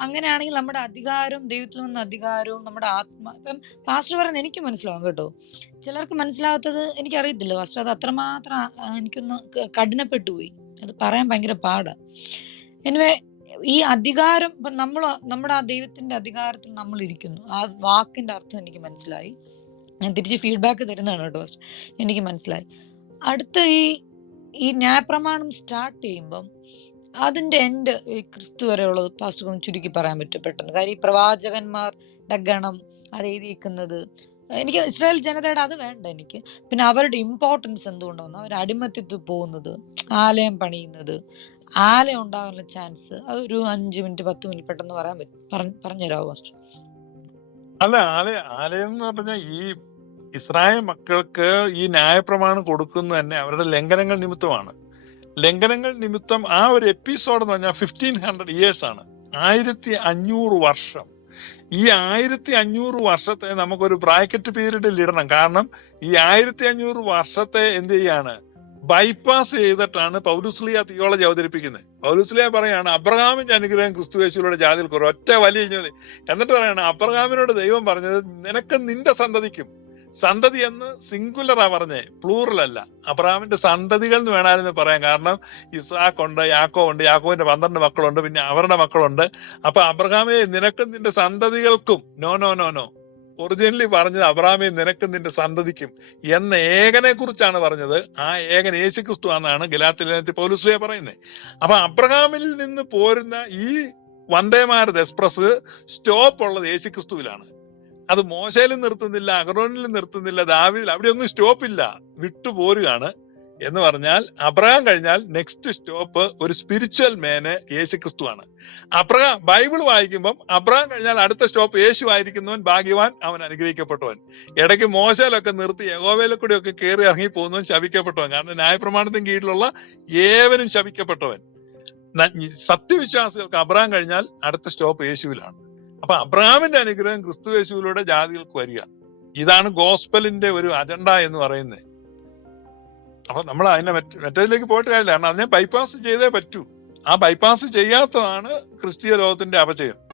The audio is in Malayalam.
അങ്ങനെയാണെങ്കിൽ നമ്മുടെ അധികാരവും ദൈവത്തിൽ നിന്ന് അധികാരവും നമ്മുടെ ആത്മ ഇപ്പം പാസ്റ്റർ പറയുന്നത് എനിക്ക് മനസ്സിലാവും കേട്ടോ. ചിലർക്ക് മനസ്സിലാവാത്തത് എനിക്കറിയത്തില്ല. പാസ്റ്റർ അത് അത്രമാത്രം എനിക്കൊന്ന് കഠിനപ്പെട്ടു പോയി. അത് പറയാൻ ഭയങ്കര പാടാ. എനിവേ ഈ അധികാരം ഇപ്പം നമ്മൾ നമ്മുടെ ആ ദൈവത്തിന്റെ അധികാരത്തിൽ നമ്മൾ ഇരിക്കുന്നു. ആ വാക്കിന്റെ അർത്ഥം എനിക്ക് മനസ്സിലായി. ഞാൻ തിരിച്ച് ഫീഡ്ബാക്ക് തരുന്നതാണ് കേട്ടോ. എനിക്ക് മനസ്സിലായി. അടുത്ത ഈ ഈ ന്യായപ്രമാണം സ്റ്റാർട്ട് ചെയ്യുമ്പം അതിന്റെ എൻഡ് ഈ ക്രിസ്തു വരെയുള്ളത് പാസ്റ്റർ ഒന്ന് ചുരുക്കി പറയാൻ പറ്റും. പെട്ടെന്ന്. കാര്യം ഈ പ്രവാചകന്മാരുടെ ഗണം അത് എഴുതിയിരിക്കുന്നത് എനിക്ക് ഇസ്രായേൽ ജനതയുടെ അത് വേണ്ട എനിക്ക്. പിന്നെ അവരുടെ ഇമ്പോർട്ടൻസ് എന്തുകൊണ്ടാണ്? അവർ അടിമത്യത്തിൽ പോകുന്നത് ആലയം പണിയുന്നത്. ആലയം ഉണ്ടാകാനുള്ള ചാൻസ് അതൊരു അഞ്ച് മിനിറ്റ് പത്ത് മിനിറ്റ് പെട്ടെന്ന് പറയാൻ പറ്റും പറഞ്ഞു പറഞ്ഞുതരാമോ മാസ്റ്റർ അല്ല ആലയ ആലയം എന്ന് പറഞ്ഞാൽ ഈ ഇസ്രായേൽ മക്കൾക്ക് ഈ ന്യായപ്രമാണം കൊടുക്കുന്നത് തന്നെ അവരുടെ ലംഘനങ്ങൾ നിമിത്തമാണ്. ലംഘനങ്ങൾ നിമിത്തം ആ ഒരു എപ്പിസോഡ് എന്ന് പറഞ്ഞാൽ ഫിഫ്റ്റീൻ ഹൺഡ്രഡ് ഇയേഴ്സ് ആണ്. ആയിരത്തി അഞ്ഞൂറ് വർഷം. ഈ ആയിരത്തി അഞ്ഞൂറ് വർഷത്തെ നമുക്കൊരു ബ്രാക്കറ്റ് പീരീഡിൽ ഇടണം. കാരണം ഈ ആയിരത്തി അഞ്ഞൂറ് വർഷത്തെ എന്ത് ചെയ്യാണ്? ബൈപ്പാസ് ചെയ്തിട്ടാണ് പൗലുസ്ലിയ തിയോളജി അവതരിപ്പിക്കുന്നത്. പൗലുസ്ലിയ പറയാണ് അബ്രഹാമിന്റെ അനുഗ്രഹം ക്രിസ്തുവേശുവിലൂടെ ജാതിയിൽ കുറവ്. ഒറ്റ വലിയ എന്നിട്ട് പറയാണ് അബ്രഹാമിനോട് ദൈവം പറഞ്ഞത് നിനക്ക് നിന്റെ സന്തതിക്കും. സന്തതി എന്ന് സിംഗുലറാ പറഞ്ഞേ പ്ലൂറൽ അല്ല. അബ്രഹാമിന്റെ സന്തതികൾ എന്ന് വേണമായിരുന്നു പറയാൻ കാരണം ഇസാഖ് ഉണ്ട് യാക്കോ ഉണ്ട് യാക്കോവിന്റെ പന്ത്രണ്ട് മക്കളുണ്ട് പിന്നെ അവരുടെ മക്കളുണ്ട്. അപ്പൊ അബ്രഹാമെ നിനക്കും നിന്റെ സന്തതികൾക്കും no no no no originally പറഞ്ഞത് അബ്രഹാമേ നിനക്കും നിന്റെ സന്തതിക്കും എന്ന ഏകനെ കുറിച്ചാണ് പറഞ്ഞത്. ആ ഏകൻ യേശുക്രിസ്തു എന്നാണ് ഗലാത്തിലേനത്തിൽ പൗലുസ്ലിയ പറയുന്നത് അപ്പൊ അബ്രഹാമിൽ നിന്ന് പോരുന്ന ഈ വന്ദേ ഭാരത് എക്സ്പ്രസ് സ്റ്റോപ്പ് ഉള്ളത് യേശുക്രിസ്തുവിലാണ്. അത് മോശയിലും നിർത്തുന്നില്ല അഹ്റോനിലും നിർത്തുന്നില്ല ദാവിദിൽ അവിടെ ഒന്നും സ്റ്റോപ്പ് ഇല്ല വിട്ടുപോരുകയാണ് എന്ന് പറഞ്ഞാൽ അബ്രഹാം കഴിഞ്ഞാൽ നെക്സ്റ്റ് സ്റ്റോപ്പ് ഒരു സ്പിരിച്വൽ മേന് യേശുക്രിസ്തു ആണ്. അബ്രഹാം ബൈബിൾ വായിക്കുമ്പം അബ്രഹാം കഴിഞ്ഞാൽ അടുത്ത സ്റ്റോപ്പ് യേശു ആയിരിക്കുന്നവൻ ഭാഗ്യവാൻ അവൻ അനുഗ്രഹിക്കപ്പെട്ടവൻ. ഇടയ്ക്ക് മോശയിലൊക്കെ നിർത്തി യഗോവയിലെ ഒക്കെ കയറി ഇറങ്ങി പോകുന്നവൻ ശപിക്കപ്പെട്ടവൻ. കാരണം ന്യായപ്രമാണത്തിന് കീഴിലുള്ള ഏവനും ശപിക്കപ്പെട്ടവൻ. സത്യവിശ്വാസികൾക്ക് അബ്രഹാം കഴിഞ്ഞാൽ അടുത്ത സ്റ്റോപ്പ് യേശുവിലാണ്. അപ്പൊ അബ്രഹാമിന്റെ അനുഗ്രഹം ക്രിസ്തു യേശുവിലൂടെ ജാതികൾക്ക് വരിക. ഇതാണ് ഗോസ്പലിന്റെ ഒരു അജണ്ട എന്ന് പറയുന്നത്. അപ്പൊ നമ്മൾ അതിനെ മറ്റ് മറ്റേതിലേക്ക് പോയിട്ട് കാര്യമില്ല. കാരണം അതിനെ ബൈപ്പാസ് ചെയ്തേ പറ്റൂ. ആ ബൈപ്പാസ് ചെയ്യാത്തതാണ് ക്രിസ്തീയ ലോകത്തിന്റെ അപചയം.